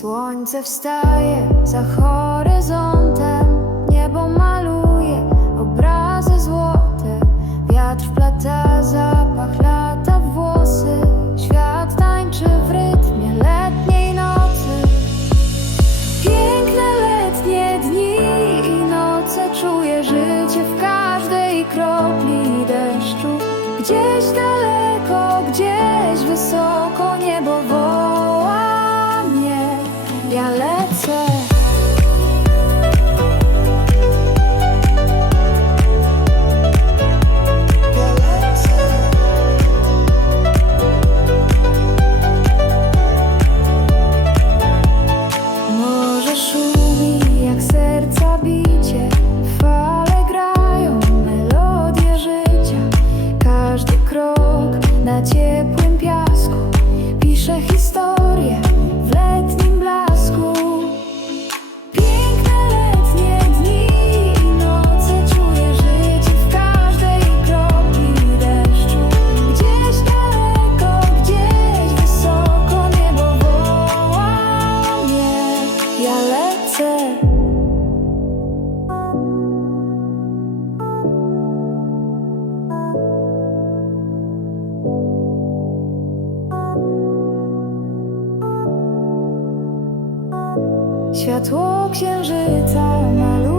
Słońce wstaje za horyzontem, niebo maluje obrazy złote. Wiatr wplata zapach lata w włosy, świat tańczy w rytmie letniej nocy. Piękne letnie dni i noce czuję życie w każdej kropli deszczu. Gdzieś daleko, gdzieś wysoko niebo piasku pisze historię Światło księżyca maluje